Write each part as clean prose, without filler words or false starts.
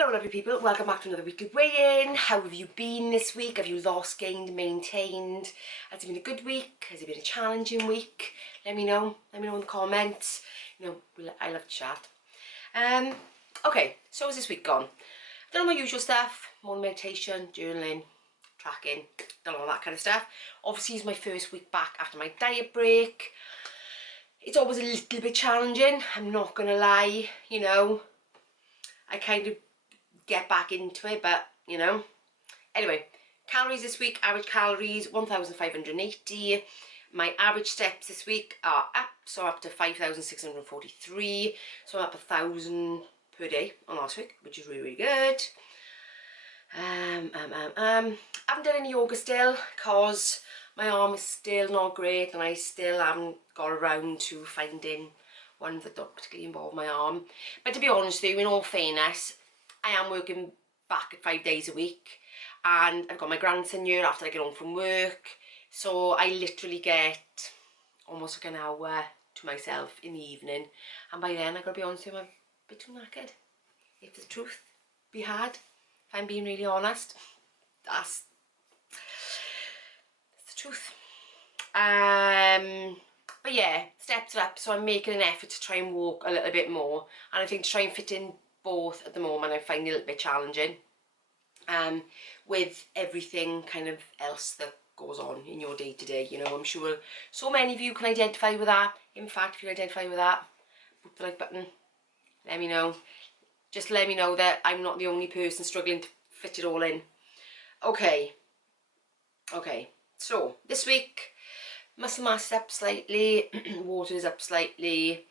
Hello lovely people, welcome back to another weekly weigh-in. How have you been this week? Have you lost, gained, maintained? Has it been a good week? Has it been a challenging week? Let me know in the comments. I love to chat. Okay, so how's this week gone? I've done all my usual stuff, morning meditation, journaling, tracking, done all that kind of stuff. Obviously it's my first week back after my diet break. It's always a little bit challenging, I'm not gonna lie, I kind of get back into it, but anyway, calories this week, average calories 1580. My average steps this week are up, so up to 5643, so I'm up 1,000 per day on last week, which is really good. I haven't done any yoga still because my arm is still not great and I still haven't got around to finding ones that don't particularly involve my arm. But to be honest with you, in all fairness, I am working back at 5 days a week and I've got my grandson here after I get home from work, so I literally get almost like an hour to myself in the evening, and by then I gotta be honest with you, I'm a bit too knackered. If the truth be had, if I'm being really honest, that's the truth. But yeah, steps are up, so I'm making an effort to try and walk a little bit more, and I think to try and fit in both at the moment I find it a little bit challenging, with everything kind of else that goes on in your day to day. I'm sure so many of you can identify with that. In fact, if you identify with that, put the like button, let me know. Just let me know that I'm not the only person struggling to fit it all in. Okay, so this week muscle mass is up slightly, water is up slightly.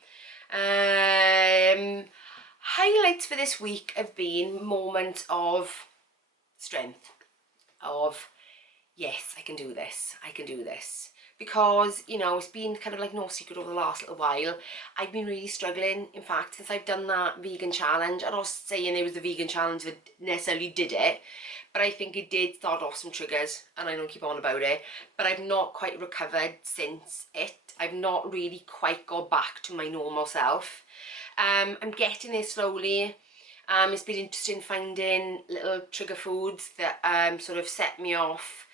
Highlights for this week have been moments of strength, of yes, I can do this, because it's been kind of like no secret over the last little while, I've been really struggling. In fact, since I've done that vegan challenge, I'm not saying it was the vegan challenge that necessarily did it, but I think it did start off some triggers, and I don't keep on about it, but I've not quite recovered since it. I've not really quite got back to my normal self. I'm getting there slowly. It's been interesting finding little trigger foods that sort of set me off.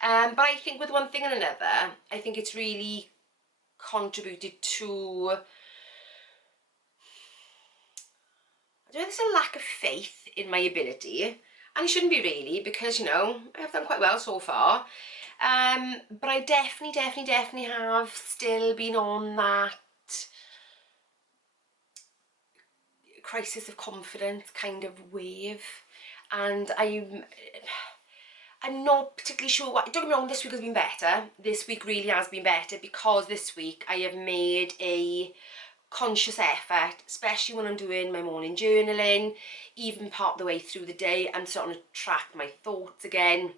But I think with one thing and another, I think it's really contributed to, I don't know, there's a lack of faith in my ability, and it shouldn't be really, because I've done quite well so far. But I definitely have still been on that crisis of confidence kind of wave, and I'm not particularly sure what. Don't get me wrong, this week has been better. This week really has been better, because this week I have made a conscious effort, especially when I'm doing my morning journaling, even part of the way through the day, I'm starting to track my thoughts again,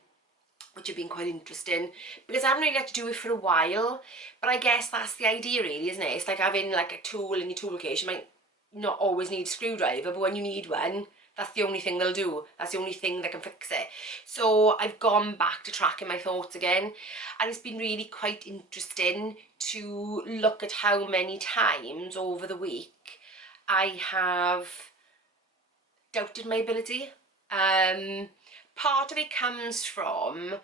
which have been quite interesting, because I haven't really had to do it for a while. But I guess that's the idea really, isn't it? It's like having like a tool in your toolkit. You might not always need a screwdriver, but when you need one, that's the only thing they'll do. That's the only thing that can fix it. So I've gone back to tracking my thoughts again, and it's been really quite interesting to look at how many times over the week I have doubted my ability. Part of it comes from,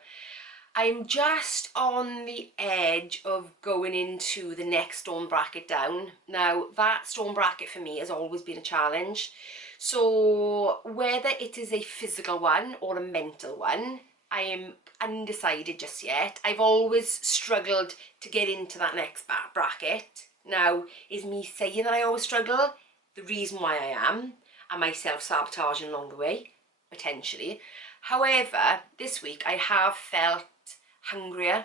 I'm just on the edge of going into the next stone bracket down. Now, that stone bracket for me has always been a challenge. So whether it is a physical one or a mental one, I am undecided just yet. I've always struggled to get into that next bracket. Now, is me saying that I always struggle the reason why I am I self-sabotaging along the way? Potentially. However, this week I have felt hungrier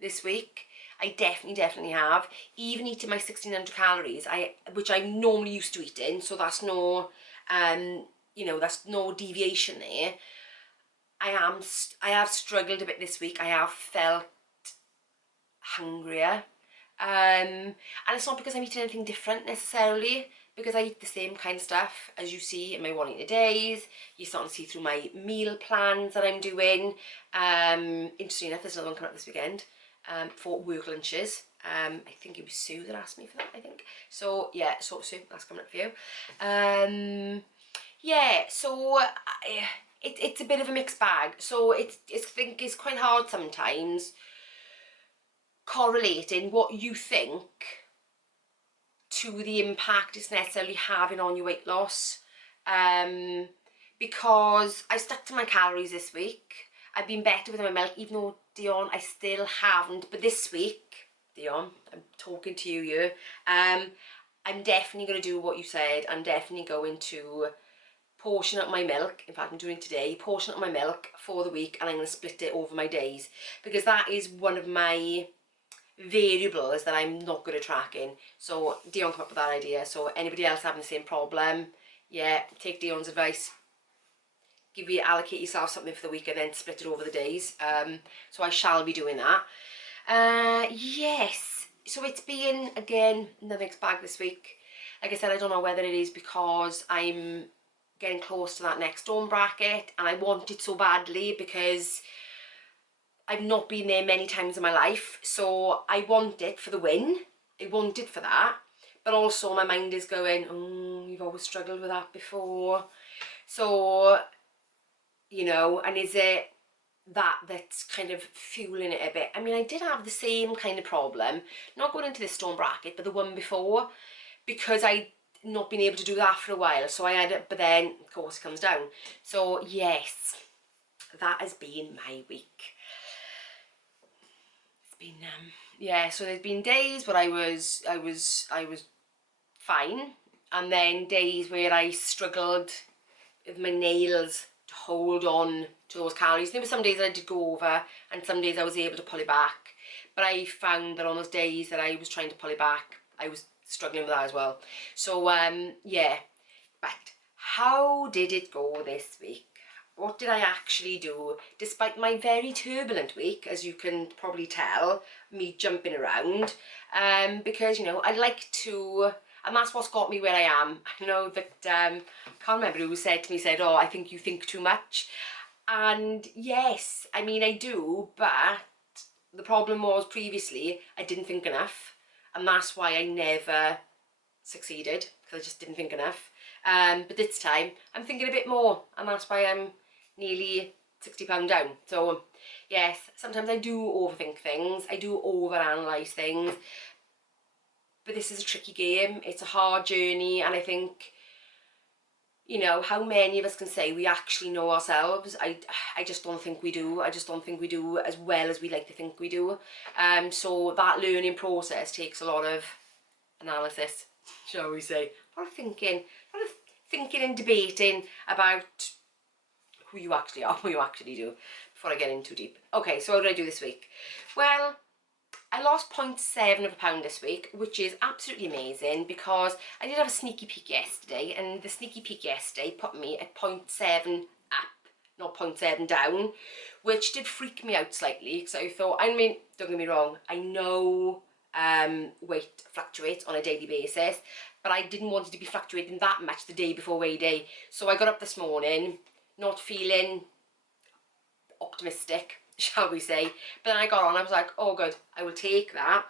this week. I definitely have. Even eating my 1,600 calories, which I'm normally used to eating, so that's no, that's no deviation there. I have struggled a bit this week. I have felt hungrier. And it's not because I'm eating anything different necessarily, because I eat the same kind of stuff as you see in my 1 eater days. You're starting to see through my meal plans that I'm doing. Interesting enough, there's another one coming up this weekend for work lunches. I think it was Sue that asked me for that, I think. So yeah, so Sue, that's coming up for you. yeah, so it's a bit of a mixed bag. So I think it's quite hard sometimes correlating what you think to the impact it's necessarily having on your weight loss. Because I stuck to my calories this week. I've been better with my milk, even though, Dion, I still haven't. But this week, Dion, I'm talking to you here. I'm definitely going to do what you said. I'm definitely going to portion up my milk. In fact, I'm doing it today. Portion up my milk for the week, and I'm going to split it over my days, because that is one of my variables that I'm not good at tracking. So Dion came up with that idea. So anybody else having the same problem, yeah, take Dion's advice. Allocate yourself something for the week and then split it over the days. So I shall be doing that. Yes, so it's been, again, another mixed bag this week. Like I said, I don't know whether it is because I'm getting close to that next storm bracket and I want it so badly, because I've not been there many times in my life, so I want it for the win. I want it for that, but also my mind is going, oh, you've always struggled with that before. So, you know, and is it that's kind of fueling it a bit? I mean, I did have the same kind of problem, not going into this storm bracket, but the one before, because I'd not been able to do that for a while. So I had it, but then of course it comes down. So yes, that has been my week. It's been yeah, so there's been days where I was fine, and then days where I struggled with my nails to hold on to those calories. There were some days I did go over, and some days I was able to pull it back. But I found that on those days that I was trying to pull it back, I was struggling with that as well. So yeah, but how did it go this week? What did I actually do, despite my very turbulent week, as you can probably tell, me jumping around, because, you know, I like to, and that's what's got me where I am. I know that, I can't remember who said to me, oh, I think you think too much. And yes, I mean, I do, but the problem was previously I didn't think enough, and that's why I never succeeded, because I just didn't think enough. But this time I'm thinking a bit more, and that's why I'm nearly 60 pounds down. So yes, sometimes I do overthink things, I do overanalyze things, but this is a tricky game, it's a hard journey, and I think, you know, how many of us can say we actually know ourselves? I just don't think we do. I just don't think we do as well as we like to think we do. So that learning process takes a lot of analysis, shall we say. A lot of thinking and debating about who you actually are, what you actually do, before I get in too deep. Okay, so what did I do this week? Well, I lost 0.7 of a pound this week, which is absolutely amazing, because I did have a sneaky peek yesterday, and the sneaky peek yesterday put me at 0.7 up, not 0.7 down, which did freak me out slightly, because I thought, I mean, don't get me wrong, I know weight fluctuates on a daily basis, but I didn't want it to be fluctuating that much the day before weigh day. So I got up this morning not feeling optimistic, shall we say, but then I got on, I was like, oh good, I will take that.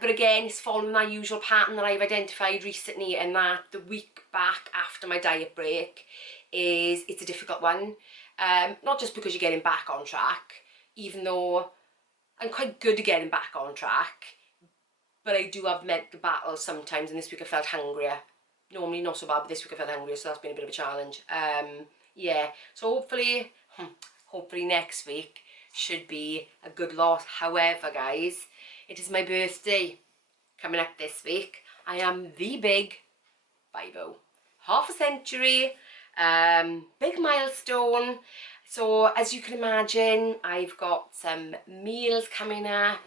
But again, it's following my usual pattern that I've identified recently, and that the week back after my diet break it's a difficult one. Not just because you're getting back on track, even though I'm quite good at getting back on track, but I do have mental battles sometimes, and this week I felt hungrier. Normally not so bad, but this week I felt hungrier, so that's been a bit of a challenge. Yeah, so hopefully next week should be a good loss. However, guys, it is my birthday coming up this week. I am the big 50, half a century, big milestone. So as you can imagine, I've got some meals coming up.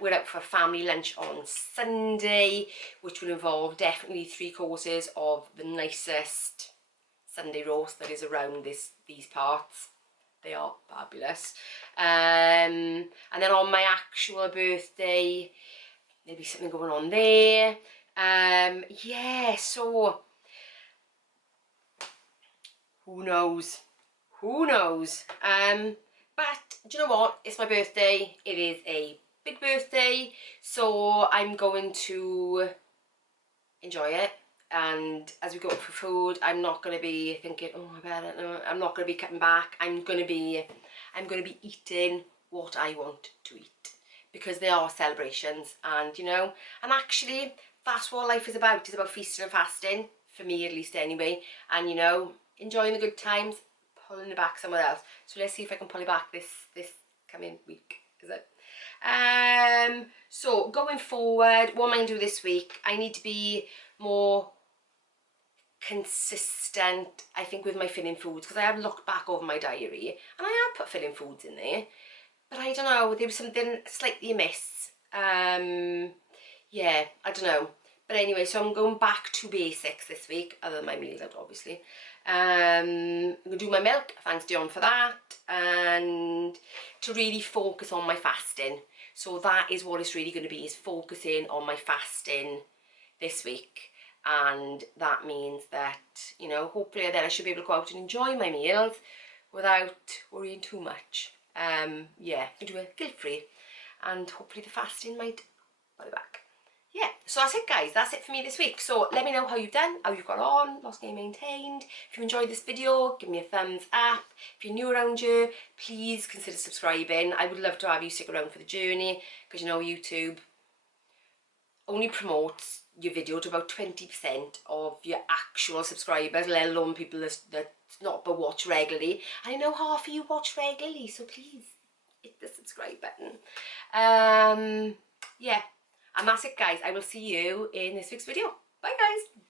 We're out for a family lunch on Sunday, which will involve definitely 3 courses of the nicest Sunday roast that is around these parts. They are fabulous. And then on my actual birthday, maybe something going on there. Yeah, so who knows? Who knows? But do you know what? It's my birthday. It is a big birthday, so I'm going to enjoy it. and as we go for food, I'm not going to be thinking, oh, I better, no, I'm not going to be cutting back. I'm going to be eating what I want to eat, because there are celebrations, and you know, and actually that's what life is about. It's about feasting and fasting, for me at least anyway, and you know, enjoying the good times, pulling it back somewhere else. So let's see if I can pull it back this coming week, is it? So going forward, what am I going to do this week? I need to be more consistent, I think, with my filling foods, because I have looked back over my diary and I have put filling foods in there, but I don't know, there was something slightly amiss. Yeah, I don't know. But anyway, so I'm going back to basics this week, other than my meals out, obviously. I'm going to do my milk, thanks Dion for that, and to really focus on my fasting. So that is what it's really going to be, is focusing on my fasting this week. And that means that, you know, hopefully then I should be able to go out and enjoy my meals without worrying too much. Yeah, I do a guilt-free, and hopefully the fasting might pull it back. Yeah, so that's it guys, that's it for me this week. So let me know how you've done, how you've got on, lost gain maintained. If you enjoyed this video, give me a thumbs up. If you're new around here, please consider subscribing. I would love to have you stick around for the journey, because you know YouTube only promotes your video to about 20% of your actual subscribers, let alone people that's not but watch regularly. And I know half of you watch regularly, so please hit the subscribe button. Yeah, and that's it guys. I will see you in this week's video. Bye guys.